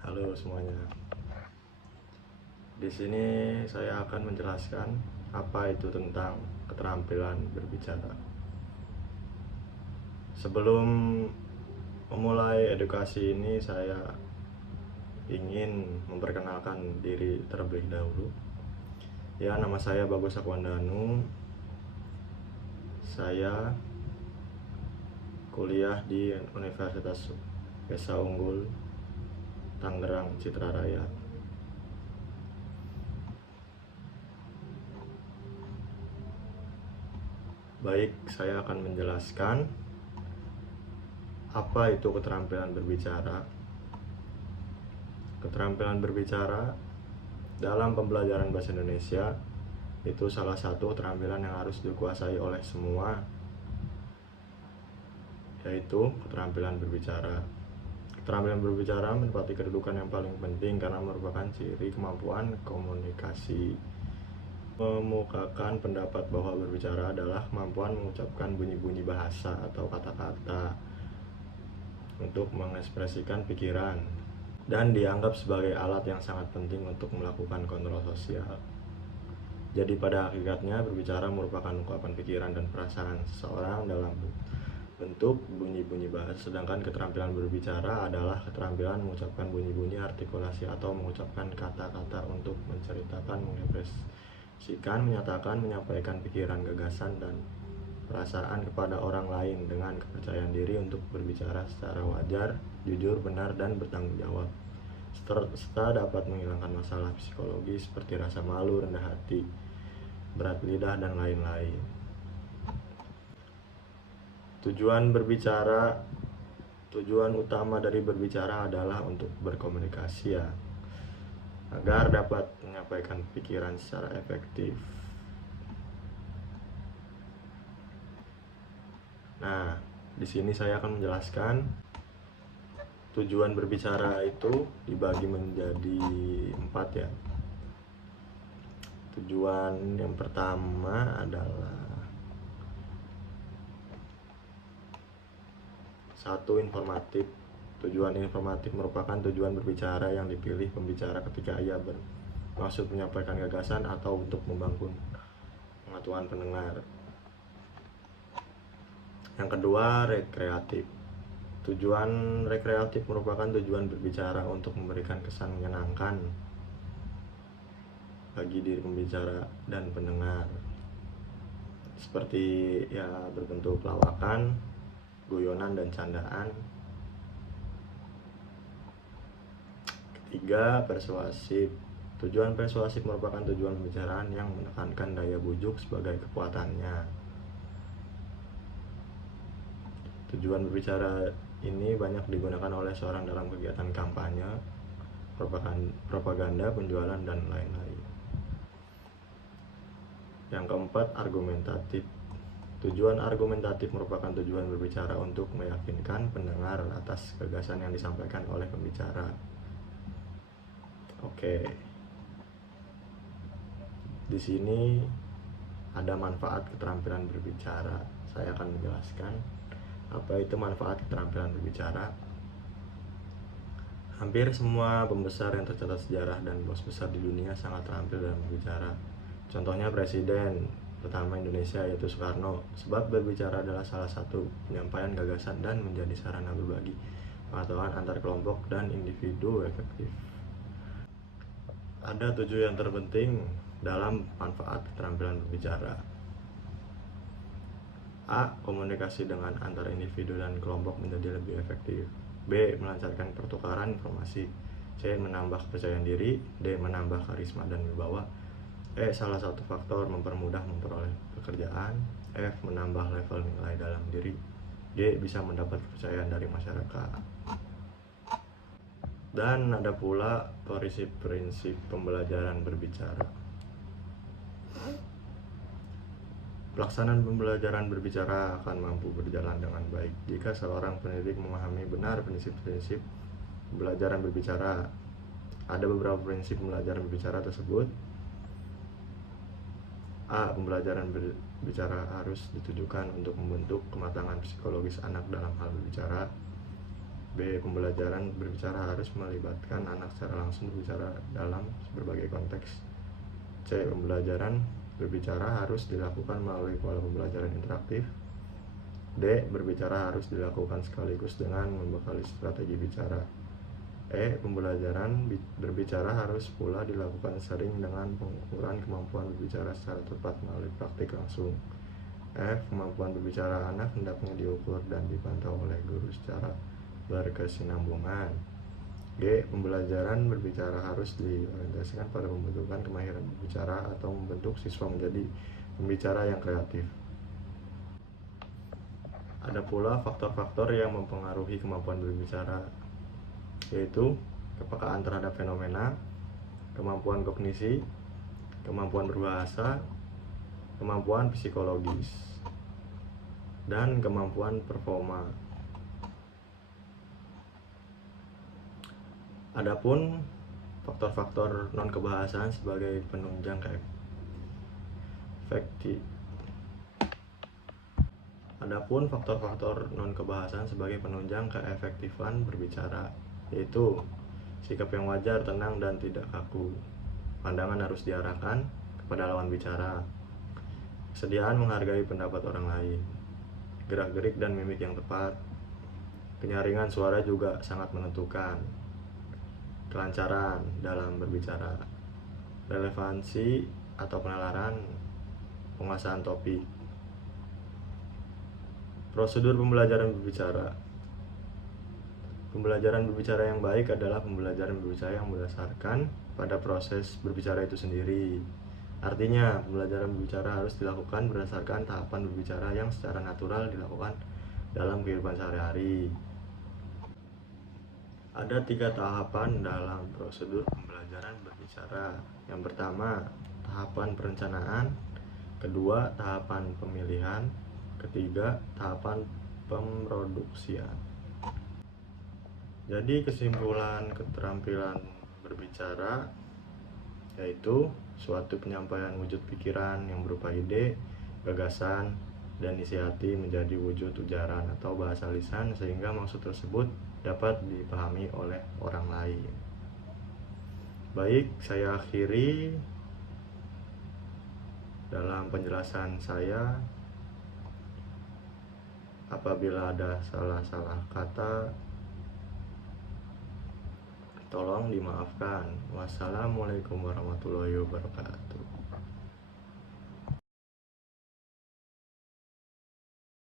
Halo semuanya. Di sini saya akan menjelaskan apa itu tentang keterampilan berbicara. Sebelum memulai edukasi ini, saya ingin memperkenalkan diri terlebih dahulu. Ya, nama saya Bagus Akwandanu. Saya kuliah di Universitas Desa Unggul, Tangerang, Citraraya. Baik, saya akan menjelaskan apa itu keterampilan berbicara. Keterampilan berbicara dalam pembelajaran bahasa Indonesia itu salah satu keterampilan yang harus dikuasai oleh semua, yaitu keterampilan berbicara. Keterampilan berbicara menempati kedudukan yang paling penting karena merupakan ciri kemampuan komunikasi. Memukakan pendapat bahwa berbicara adalah kemampuan mengucapkan bunyi-bunyi bahasa atau kata-kata untuk mengekspresikan pikiran, dan dianggap sebagai alat yang sangat penting untuk melakukan kontrol sosial. Jadi pada hakikatnya berbicara merupakan ungkapan pikiran dan perasaan seseorang dalam bentuk bunyi-bunyi bahasa, sedangkan keterampilan berbicara adalah keterampilan mengucapkan bunyi-bunyi artikulasi atau mengucapkan kata-kata untuk menceritakan, mengekspresikan, menyatakan, menyampaikan pikiran, gagasan, dan perasaan kepada orang lain dengan kepercayaan diri untuk berbicara secara wajar, jujur, benar, dan bertanggung jawab, serta dapat menghilangkan masalah psikologi seperti rasa malu, rendah hati, berat lidah, dan lain-lain. Tujuan utama dari berbicara adalah untuk berkomunikasi, ya, agar dapat menyampaikan pikiran secara efektif. Nah, di sini saya akan menjelaskan tujuan berbicara itu dibagi menjadi 4, ya. Tujuan yang pertama adalah 1. Informatif. Tujuan informatif merupakan tujuan berbicara yang dipilih pembicara ketika ia bermaksud menyampaikan gagasan atau untuk membangun pengetahuan pendengar. Yang kedua, rekreatif. Tujuan rekreatif merupakan tujuan berbicara untuk memberikan kesan menyenangkan bagi diri pembicara dan pendengar, seperti ya berbentuk lawakan, guyonan, dan candaan. Ketiga, persuasif. Tujuan persuasif merupakan tujuan pembicaraan yang menekankan daya bujuk sebagai kekuatannya. Tujuan berbicara ini banyak digunakan oleh seorang dalam kegiatan kampanye, propaganda, penjualan, dan lain-lain. Yang keempat, argumentatif. Tujuan argumentatif merupakan tujuan berbicara untuk meyakinkan pendengar atas gagasan yang disampaikan oleh pembicara. Oke. Di sini ada manfaat keterampilan berbicara. Saya akan menjelaskan apa itu manfaat keterampilan berbicara. Hampir semua pembesar yang tercatat sejarah dan bos besar di dunia sangat terampil dalam berbicara. Contohnya Presiden pertama Indonesia yaitu Soekarno, sebab berbicara adalah salah satu penyampaian gagasan dan menjadi sarana berbagi pengetahuan antar kelompok dan individu efektif. Ada 7 yang terpenting dalam manfaat keterampilan berbicara. A. Komunikasi dengan antar individu dan kelompok menjadi lebih efektif. B. Melancarkan pertukaran informasi. C. Menambah kepercayaan diri. D. Menambah karisma dan wibawa. E. Salah satu faktor mempermudah memperoleh pekerjaan. F. Menambah level nilai dalam diri. G. Bisa mendapat kepercayaan dari masyarakat. Dan ada pula prinsip-prinsip pembelajaran berbicara. Pelaksanaan pembelajaran berbicara akan mampu berjalan dengan baik jika seorang pendidik memahami benar prinsip-prinsip pembelajaran berbicara. Ada beberapa prinsip pembelajaran berbicara tersebut. A. Pembelajaran berbicara harus ditujukan untuk membentuk kematangan psikologis anak dalam hal berbicara. B. B. Pembelajaran berbicara harus melibatkan anak secara langsung berbicara dalam berbagai konteks. C. Pembelajaran berbicara harus dilakukan melalui pola pembelajaran interaktif. D. Berbicara harus dilakukan sekaligus dengan membekali strategi bicara. E. Pembelajaran berbicara harus pula dilakukan sering dengan pengukuran kemampuan berbicara secara tepat melalui praktik langsung. F. Kemampuan berbicara anak hendaknya diukur dan dipantau oleh guru secara berkesinambungan. G. Pembelajaran berbicara harus diorientasikan pada pembentukan kemahiran berbicara atau membentuk siswa menjadi pembicara yang kreatif. Ada pula faktor-faktor yang mempengaruhi kemampuan berbicara, yaitu kepekaan terhadap fenomena, kemampuan kognisi, kemampuan berbahasa, kemampuan psikologis, dan kemampuan performa. Adapun faktor-faktor non-kebahasaan sebagai penunjang keefektifan berbicara, yaitu sikap yang wajar, tenang, dan tidak kaku. Pandangan harus diarahkan kepada lawan bicara. Kesediaan menghargai pendapat orang lain. Gerak-gerik dan mimik yang tepat. Penyaringan suara juga sangat menentukan. Kelancaran dalam berbicara. Relevansi atau penalaran. Penguasaan topik. Prosedur pembelajaran berbicara. Pembelajaran berbicara yang baik adalah pembelajaran berbicara yang berdasarkan pada proses berbicara itu sendiri. Artinya, pembelajaran berbicara harus dilakukan berdasarkan tahapan berbicara yang secara natural dilakukan dalam kehidupan sehari-hari. Ada 3 tahapan dalam prosedur pembelajaran berbicara. Yang pertama, tahapan perencanaan. Kedua, tahapan pemilihan. Ketiga, tahapan pemroduksian. Jadi kesimpulan keterampilan berbicara yaitu suatu penyampaian wujud pikiran yang berupa ide, gagasan, dan isi hati menjadi wujud ujaran atau bahasa lisan sehingga maksud tersebut dapat dipahami oleh orang lain. Baik, saya akhiri dalam penjelasan saya. Apabila ada salah-salah kata, tolong dimaafkan. Wassalamualaikum warahmatullahi wabarakatuh.